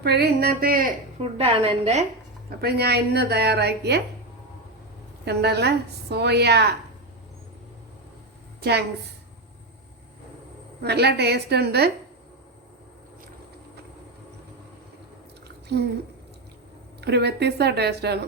അപ്പോഴേ ഇന്നത്തെ ഫുഡാണ് എൻ്റെ. അപ്പോൾ ഞാൻ ഇന്ന് തയ്യാറാക്കിയ കണ്ടല്ല സോയ ചങ്ക്സ്. നല്ല ടേസ്റ്റ് ഉണ്ട്. ഒരു വ്യത്യസ്ത ടേസ്റ്റാണ്.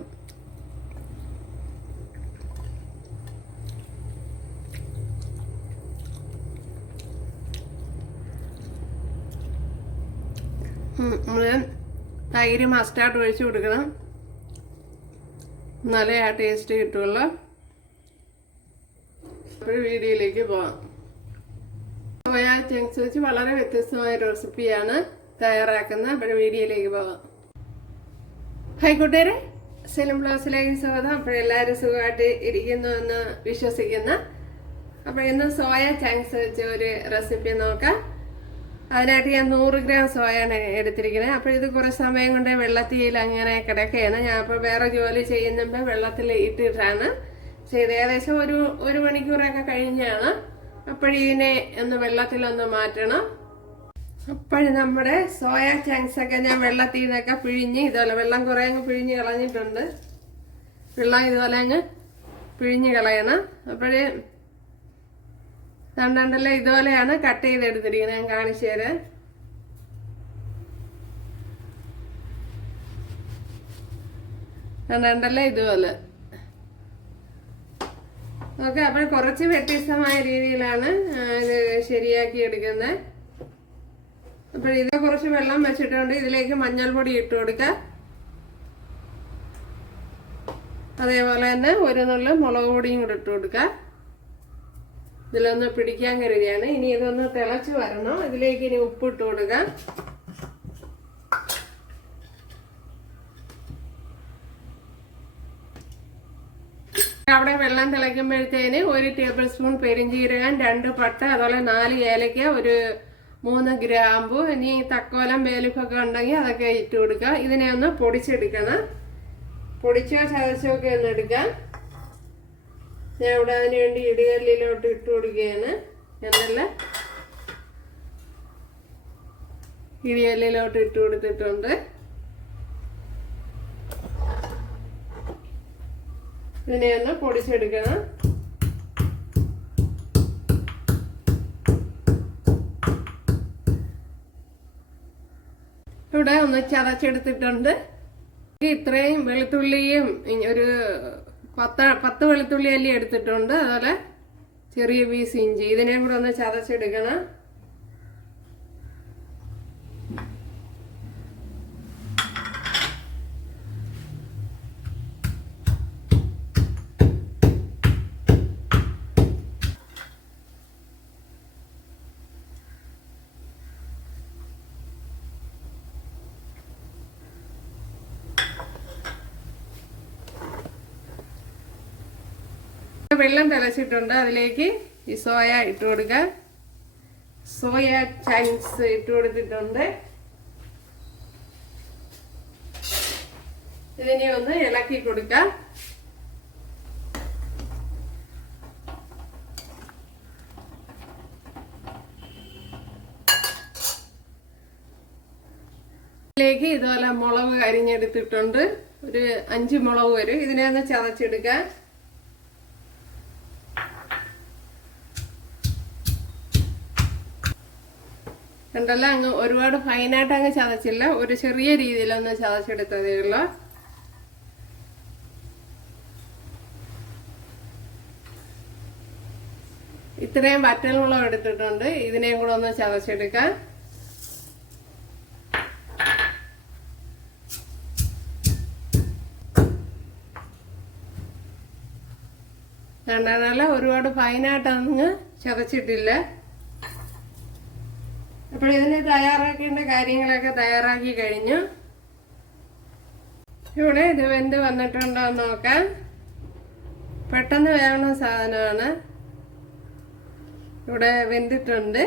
തൈര് മസ്റ്റാർഡ് ഒഴിച്ച് കൊടുക്കണം, എന്നാലേ ആ ടേസ്റ്റ് കിട്ടുള്ളൂ. അപ്പോൾ വീഡിയോയിലേക്ക് പോവാം. സോയ ചങ്ക്സ് വെച്ച് വളരെ വ്യത്യസ്തമായ റെസിപ്പിയാണ് തയ്യാറാക്കുന്നത്. അപ്പോൾ വീഡിയോയിലേക്ക് പോവാം. ഹായ് കൂട്ടുകാരെ, സെലിം ബ്ലോഗ്സിലേക്ക് സ്വാഗതം. അപ്പോഴെല്ലാവരും സുഖമായിട്ട് ഇരിക്കുന്നു എന്ന് വിശ്വസിക്കുന്നു. അപ്പോൾ ഇന്ന് സോയ ചങ്ക്സ് വെച്ച് ഒരു റെസിപ്പി നോക്കാം. അതിനായിട്ട് ഞാൻ 100 ഗ്രാം സോയാണ് എടുത്തിരിക്കുന്നത്. അപ്പോൾ ഇത് കുറച്ച് സമയം കൊണ്ട് വെള്ളത്തിൽ അങ്ങനെ കിടക്കുകയാണ്. ഞാൻ അപ്പോൾ വേറെ ജോലി ചെയ്യുമ്പോൾ വെള്ളത്തിൽ ഇട്ടിട്ടാണ് ചെയ്ത്. ഏകദേശം ഒരു മണിക്കൂറൊക്കെ കഴിഞ്ഞാണ്. അപ്പോഴിതിനെ ഒന്ന് വെള്ളത്തിലൊന്ന് മാറ്റണം. അപ്പോൾ നമ്മുടെ സോയ ചങ്ക്സ് ഒക്കെ ഞാൻ വെള്ളത്തിൽ നിന്നൊക്കെ പിഴിഞ്ഞ് ഇതുപോലെ വെള്ളം കുറേ അങ്ങ് പിഴിഞ്ഞ് കളഞ്ഞിട്ടുണ്ട്. വെള്ളം ഇതുപോലെ അങ്ങ് പിഴിഞ്ഞ് കളയണം. അപ്പോഴേ കണ്ടല്ലോ, ഇതുപോലെയാണ് കട്ട് ചെയ്തെടുത്തിരിക്കുന്നത്. ഞാൻ കാണിച്ചു തരാം. കണ്ടല്ലോ, ഇതുപോലെ. ഓക്കെ, അപ്പോൾ കുറച്ച് വ്യത്യസ്തമായ രീതിയിലാണ് ഇത് ശരിയാക്കി എടുക്കുന്നത്. അപ്പോൾ ഇത് കുറച്ച് വെള്ളം വെച്ചിട്ടുണ്ട്. ഇതിലേക്ക് മഞ്ഞൾപ്പൊടി ഇട്ട് കൊടുക്കുക. അതേപോലെ തന്നെ ഒരു നുള്ളു മുളക് പൊടിയും കൂടെ ഇട്ട് കൊടുക്കുക. ഇതിലൊന്ന് പിടിക്കാൻ കരുതിയാണ്. ഇനി ഇതൊന്ന് തിളച്ച് വരണം. ഇതിലേക്ക് ഇനി ഉപ്പിട്ട് കൊടുക്കാം. അവിടെ വെള്ളം തിളയ്ക്കുമ്പോഴത്തേന് 1 ടേബിൾ സ്പൂൺ പെരിഞ്ചീരകം, 2 പട്ട, അതുപോലെ 4 ഏലക്ക, ഒരു 3 ഗ്രാമ്പു, ഇനി തക്കോലം വേലിപ്പൊക്കെ ഉണ്ടെങ്കിൽ അതൊക്കെ ഇട്ട് കൊടുക്കുക. ഇതിനെ ഒന്ന് പൊടിച്ചെടുക്കണം. പൊടിച്ചോ ചതച്ചോ ഒക്കെ ഒന്ന് എടുക്കാം. ഞാൻ ഇവിടെ അതിന് വേണ്ടി ഇടികല്ലിലോട്ട് ഇട്ട് കൊടുക്കുകയാണ്. എന്നല്ല, ഇടികല്ലിലോട്ട് ഇട്ട് കൊടുത്തിട്ടുണ്ട്. ഇതിനെ ഒന്ന് പൊടിച്ചെടുക്കണം. ഇവിടെ ഒന്ന് ചതച്ചെടുത്തിട്ടുണ്ട്. ഇത്രയും വെളുത്തുള്ളിയും ഒരു 10 വെളുത്തുള്ളി അല്ലി എടുത്തിട്ടുണ്ട്. അതുപോലെ ചെറിയ പീസ് ഇഞ്ചി, ഇതിനെയും കൂടെ ഒന്ന് ചതച്ചെടുക്കണം. വെള്ളം തിളച്ചിട്ടുണ്ട്. അതിലേക്ക് ഈ സോയ ഇട്ട് കൊടുക്കുക. സോയ ചങ്ക്സ് ഇട്ട് കൊടുത്തിട്ടുണ്ട്. ഇതിനെ ഒന്ന് ഇളക്കി കൊടുക്കാം. ഇതിലേക്ക് ഇതുപോലെ മുളക് അരിഞ്ഞെടുത്തിട്ടുണ്ട്. ഒരു 5 മുളക് വരും. ഇതിനെ ഒന്ന് ചതച്ചെടുക്കാം. കണ്ടല്ല, അങ്ങ് ഒരുപാട് ഫൈനായിട്ട് അങ്ങ് ചതച്ചില്ല, ഒരു ചെറിയ രീതിയിലൊന്ന് ചതച്ചെടുത്തതേ ഉള്ളൂ. ഇത്രയും വറ്റൽമുളക് എടുത്തിട്ടുണ്ട്. ഇതിനെയും കൂടെ ഒന്ന് ചതച്ചെടുക്കാം. കണ്ടല്ല, ഒരുപാട് ഫൈനായിട്ട് അങ്ങ് ചതച്ചിട്ടില്ല. അപ്പോൾ ഇതിന് തയ്യാറാക്കേണ്ട കാര്യങ്ങളൊക്കെ തയ്യാറാക്കി കഴിഞ്ഞു. ഇവിടെ ഇത് വെന്ത് വന്നിട്ടുണ്ടോ എന്ന് നോക്കാം. പെട്ടെന്ന് വേവുന്ന സാധനമാണ്. ഇവിടെ വെന്തിട്ടുണ്ട്.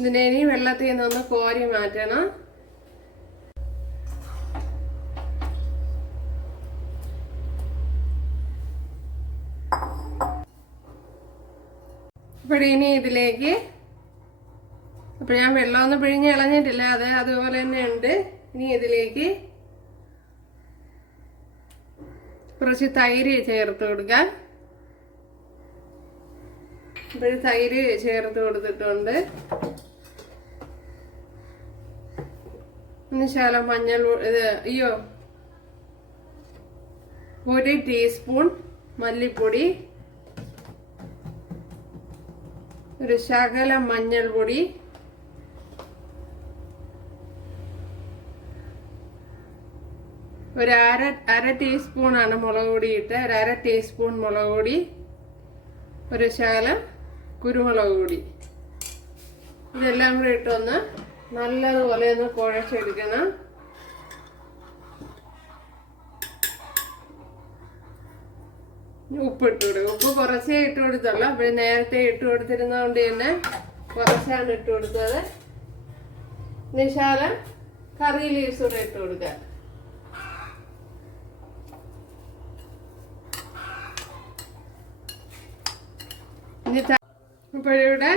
ഇതിനെ ഇനി വെള്ളത്തിൽ നിന്നൊന്ന് കോരി മാറ്റണം. അപ്പോൾ ഇനി ഇതിലേക്ക് അപ്പോൾ ഞാൻ വെള്ളമൊന്നും പിഴിഞ്ഞ് കളഞ്ഞിട്ടില്ല, അതുപോലെ തന്നെ ഉണ്ട്. ഇനി ഇതിലേക്ക് കുറച്ച് തൈര് ചേർത്ത് കൊടുക്കാം. ഇപ്പോൾ തൈര് ചേർത്ത് കൊടുത്തിട്ടുണ്ട്. ഇനി ശകലം മഞ്ഞൾ, 1 ടീസ്പൂൺ മല്ലിപ്പൊടി, ഒരു ശകലം മഞ്ഞൾപ്പൊടി, ഒരു അര ടീസ്പൂണാണ് മുളക് പൊടി ഇട്ട്, അര ടീസ്പൂൺ മുളക് പൊടി, ഒരു ശകലം കുരുമുളക് പൊടി. ഇതെല്ലാം കൂടി ഇട്ടൊന്ന് നല്ലതുപോലെ ഒന്ന് കുഴച്ചെടുക്കണം. ഉപ്പ് ഇട്ട് കൊടുക്കുക. ഉപ്പ് കുറച്ചേ ഇട്ട് കൊടുത്തുള്ളൂ. അപ്പോൾ നേരത്തെ ഇട്ട് കൊടുത്തിരുന്നതുകൊണ്ട് തന്നെ കുറച്ചാണ് ഇട്ട് കൊടുത്തത്. ശകലം കറി ലീവ്സ് കൂടെ ഇട്ട് കൊടുക്കുക. ഇപ്പോഴിവിടെ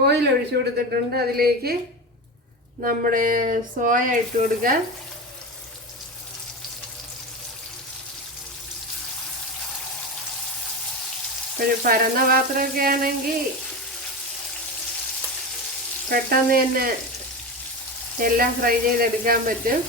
ഓയിൽ ഒഴിച്ചു കൊടുത്തിട്ടുണ്ട്. അതിലേക്ക് നമ്മുടെ സോയ ഇട്ട് കൊടുക്കുക. ഒരു പരന്ന പാത്രമൊക്കെ ആണെങ്കിൽ പെട്ടെന്ന് തന്നെ എല്ലാം ഫ്രൈ ചെയ്തെടുക്കാൻ പറ്റും.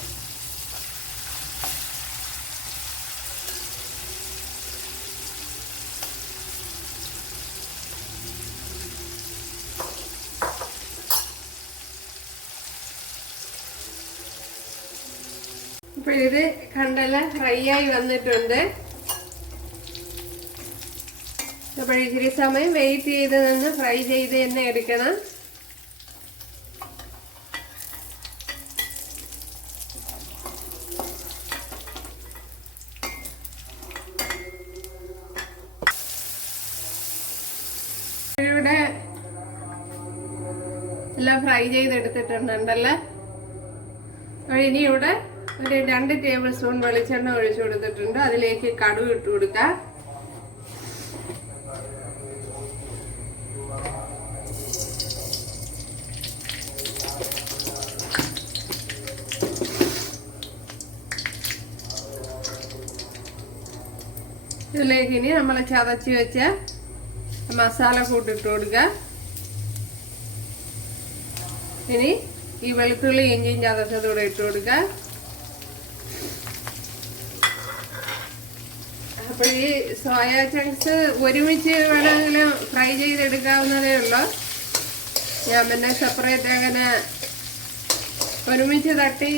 ഇപ്പോൾ ഇത് കണ്ടല്ല ഫ്രൈ ആയി വന്നിട്ടുണ്ട്. അപ്പോൾ ഇച്ചിരി സമയം വെയിറ്റ് ചെയ്ത് നിന്ന് ഫ്രൈ ചെയ്ത് തന്നെ എടുക്കണം. ഇവിടെ എല്ലാം ഫ്രൈ ചെയ്തെടുത്തിട്ടുണ്ടല്ലോ. ഇനി ഇവിടെ ഒരു 2 ടേബിൾ സ്പൂൺ വെളിച്ചെണ്ണ ഒഴിച്ചു കൊടുത്തിട്ടുണ്ട്. അതിലേക്ക് കടുക് ഇട്ട് കൊടുക്കാം. ഇതിലേക്ക് ഇനി നമ്മൾ ചതച്ച് വെച്ച മസാല കൂട്ടിട്ട് കൊടുക്കുക. ഇനി ഈ വെളുത്തുള്ളി ഇഞ്ചിയും ചതച്ചതൂടെ ഇട്ട് കൊടുക്കുക. അപ്പോൾ ഈ സോയ ചങ്ക്സ് ഒരുമിച്ച് വേണമെങ്കിലും ഫ്രൈ ചെയ്തെടുക്കാവുന്നതേ ഉള്ളൂ. ഞാൻ പിന്നെ സെപ്പറേറ്റ് അങ്ങനെ ഒരുമിച്ച് തട്ടി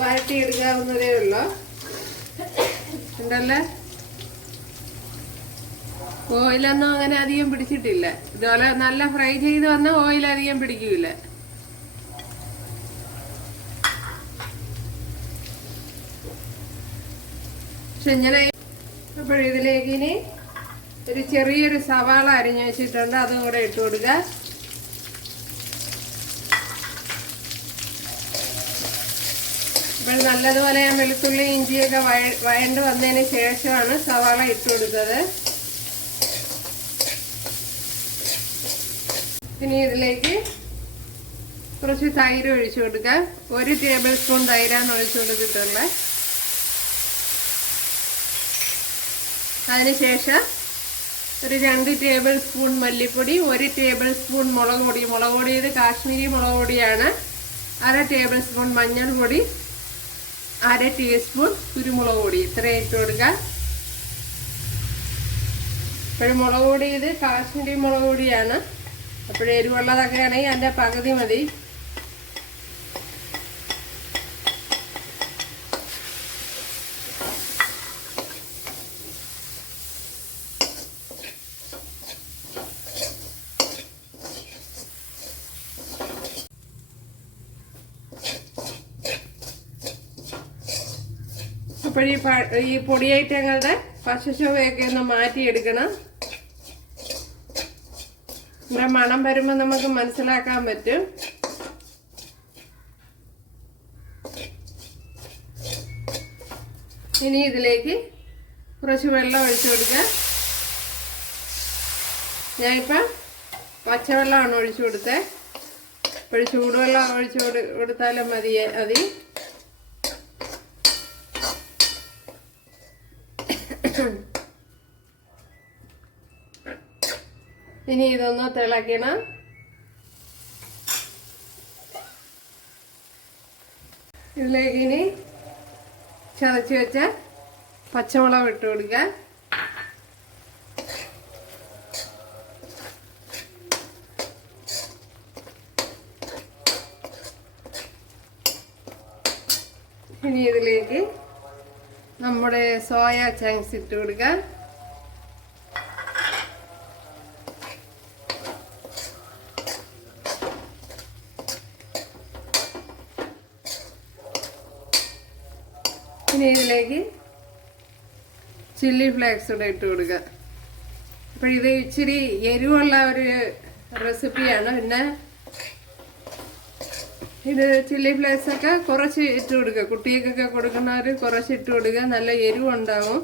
വഴറ്റിയെടുക്കാവുന്നതേ ഉള്ളൂ. ഉണ്ടല്ലേ, ഓയിലൊന്നും അങ്ങനെ അധികം പിടിച്ചിട്ടില്ല. ഇതുപോലെ നല്ല ഫ്രൈ ചെയ്ത് വന്ന ഓയിൽ അധികം പിടിക്കില്ല. പക്ഷെ ഇങ്ങനെ അപ്പോൾ ഇതിലേക്ക് ഇനി ഒരു ചെറിയൊരു സവാള അരിഞ്ഞു വെച്ചിട്ടുണ്ട്, അതും കൂടെ ഇട്ട് കൊടുക്കുക. അപ്പോൾ നല്ലതുപോലെ ഞാൻ വെളുത്തുള്ളി ഇഞ്ചിയൊക്കെ വഴണ്ട് വന്നതിന് ശേഷമാണ് സവാള ഇട്ട് കൊടുത്തത്. ഇനി ഇതിലേക്ക് കുറച്ച് തൈര് ഒഴിച്ചു കൊടുക്കുക. 1 ടേബിൾ സ്പൂൺ തൈരാണ് ഒഴിച്ചു കൊടുത്തിട്ടുള്ളത്. അതിനുശേഷം ഒരു 2 ടേബിൾ സ്പൂൺ മല്ലിപ്പൊടി, 1 ടേബിൾ സ്പൂൺ മുളക് പൊടി. മുളക് പൊടി ഇത് കാശ്മീരി മുളക് പൊടിയാണ്. അര ടേബിൾ സ്പൂൺ മഞ്ഞൾപ്പൊടി, അര ടീസ്പൂൺ കുരുമുളക് പൊടി. ഇത്രയും ഇട്ട് കൊടുക്കുക. അപ്പോൾ മുളക് പൊടി ഇത് കാശ്മീരി മുളക് പൊടിയാണ്. അപ്പോൾ എരിവുള്ളതൊക്കെ ആണെങ്കിൽ അതിൻ്റെ പകുതി മതി. അപ്പോൾ ഈ പൊടി ഐറ്റങ്ങളുടെ പശുശോഭയൊക്കെ ഒന്ന് മാറ്റിയെടുക്കണം. ഇവിടെ മണം വരുമ്പോൾ നമുക്ക് മനസ്സിലാക്കാൻ പറ്റും. ഇനി ഇതിലേക്ക് കുറച്ച് വെള്ളം ഒഴിച്ചു കൊടുക്കുക. ഞാനിപ്പോൾ പച്ചവെള്ളമാണ് ഒഴിച്ചു കൊടുത്തത്. ഒരു ചൂടുവെള്ളം ഒഴിച്ച് കൊടുത്താലും മതിയേ മതി. ഇനി ഇതൊന്ന് തിളക്കണം. ഇതിലേക്ക് ഇനി ചതച്ച് വെച്ച പച്ചമുളക് ഇട്ട് കൊടുക്കുക. ഇനി ഇതിലേക്ക് നമ്മുടെ സോയ ചങ്ക്സ് ഇട്ട് കൊടുക്കുക. ഇനി ഇതിലേക്ക് ചില്ലി ഫ്ലേക്സ് കൂടെ ഇട്ട് കൊടുക്കുക. അപ്പോൾ ഇത് ഇച്ചിരി എരിവുള്ള ഒരു റെസിപ്പിയാണ്. പിന്നെ ഇത് ചില്ലി ഫ്ലേക്സ് ഒക്കെ കുറച്ച് ഇട്ട് കൊടുക്കുക. കുട്ടികൾക്കൊക്കെ കൊടുക്കുന്നവർ കുറച്ച് ഇട്ട് കൊടുക്കുക. നല്ല എരിവുണ്ടാവും.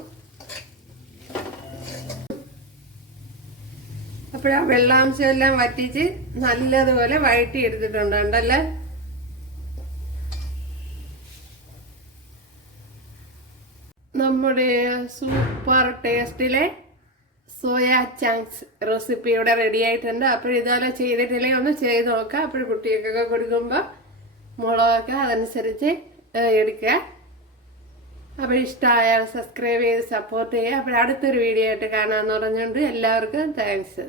അപ്പോഴാ വെള്ളാംശം എല്ലാം വറ്റിച്ച് നല്ലതുപോലെ വഴറ്റി എടുത്തിട്ടുണ്ടല്ലേ. നമ്മുടെ സൂപ്പർ ടേസ്റ്റിലെ സോയ ചങ്ക്സ് റെസിപ്പി ഇവിടെ റെഡി ആയിട്ടുണ്ട്. അപ്പോൾ ഇതുപോലെ ചെയ്തിട്ടില്ലെങ്കിൽ ഒന്ന് ചെയ്ത് നോക്കുക. അപ്പോൾ കുട്ടികൾക്കൊക്കെ കൊടുക്കുമ്പോൾ മുളകൊക്കെ അതനുസരിച്ച് എടുക്കുക. അപ്പോൾ ഇഷ്ടമായാൽ സബ്സ്ക്രൈബ് ചെയ്ത് സപ്പോർട്ട് ചെയ്യുക. അപ്പോൾ അടുത്തൊരു വീഡിയോ ആയിട്ട് കാണാമെന്ന് പറഞ്ഞുകൊണ്ട് എല്ലാവർക്കും താങ്ക്സ്.